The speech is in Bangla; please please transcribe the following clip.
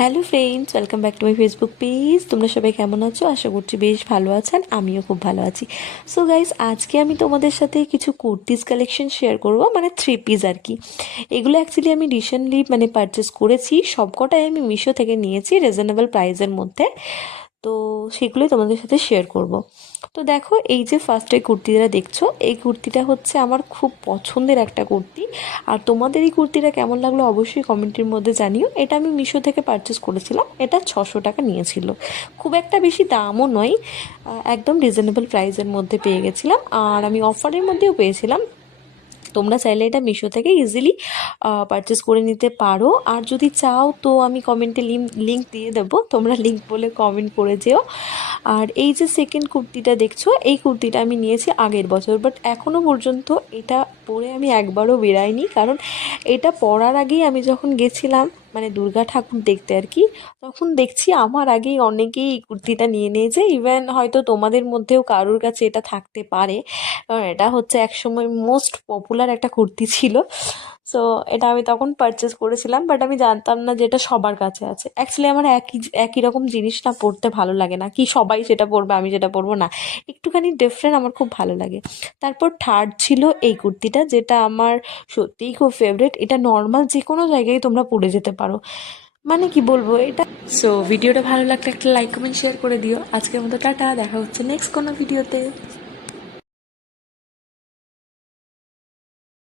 Hello friends, welcome back to my Facebook page. তোমরা সবাই কেমন আছো? আশা করছি বেশ ভালো আছেন, আমিও খুব ভালো আছি। সো গাইস, আজকে আমি তোমাদের সাথে কিছু কুর্তিস কালেকশন শেয়ার করব, মানে থ্রি পিস আর কি। এগুলো অ্যাকচুয়ালি আমি রিসেন্টলি পারচেস করেছি, সবকটাই আমি মিশো থেকে নিয়েছি রিজনেবল প্রাইসের মধ্যে। তো সেগুলোই তোমাদের সাথে শেয়ার করব। তো দেখো, এই যে ফার্স্টে কুর্তিটা দেখছো, এই কুর্তিটা হচ্ছে আমার খুব পছন্দের একটা কুর্তি। আর তোমাদের এই কুর্তিটা কেমন লাগলো অবশ্যই কমেন্টের মধ্যে জানিও। এটা আমি মিশো থেকে পারচেস করেছিলাম, এটা 600 টাকা নিয়েছিল। খুব একটা বেশি দামও নয়, একদম রিজনেবল প্রাইসের মধ্যে পেয়ে গেছিলাম, আর আমি অফারের মধ্যেও পেয়েছিলাম। তোমরা চাইলে এটা মিশো থেকে ইজিলি পারচেস করে নিতে পারো। আর যদি চাও তো আমি কমেন্টে লিঙ্ক দিয়ে দেবো, তোমরা লিঙ্ক বলে কমেন্ট করে যেও। আর এই যে সেকেন্ড কুর্তিটা দেখছো, এই কুর্তিটা আমি নিয়েছি আগের বছর, বাট এখনও পর্যন্ত এটা পরে আমি একবারও বেরাইনি। কারণ এটা পরার আগেই আমি যখন গেছিলাম মানে দুর্গা ঠাকুর দেখতে আর কি, তখন দেখছি আমার আগেই অনেকেই এই কুর্তিটা নিয়ে নিয়েছে। ইভেন হয়তো তোমাদের মধ্যেও কারোর কাছে এটা থাকতে পারে, কারণ এটা হচ্ছে একসময় মোস্ট পপুলার একটা কুর্তি ছিল। সো এটা আমি তখন পারচেস করেছিলাম, বাট আমি জানতাম না যে এটা সবার কাছে আছে। অ্যাকচুয়ালি আমার একই একই রকম জিনিস না পরতে ভালো লাগে না, কি সবাই সেটা পরবে আমি যেটা পরবো না, একটুখানি ডিফারেন্ট আমার খুব ভালো লাগে। তারপর থার্ড ছিল এই কুর্তিটা, যেটা আমার সত্যিই খুব ফেভারিট। এটা নর্মাল যে কোনো জায়গায় তোমরা পরে যেতে পারো, মানে কি বলবো এটা। সো ভিডিওটা ভালো লাগলে একটা লাইক কমেন্ট শেয়ার করে দিও। আজকের মতো টাটা, দেখা হচ্ছে নেক্সট কোনো ভিডিওতে।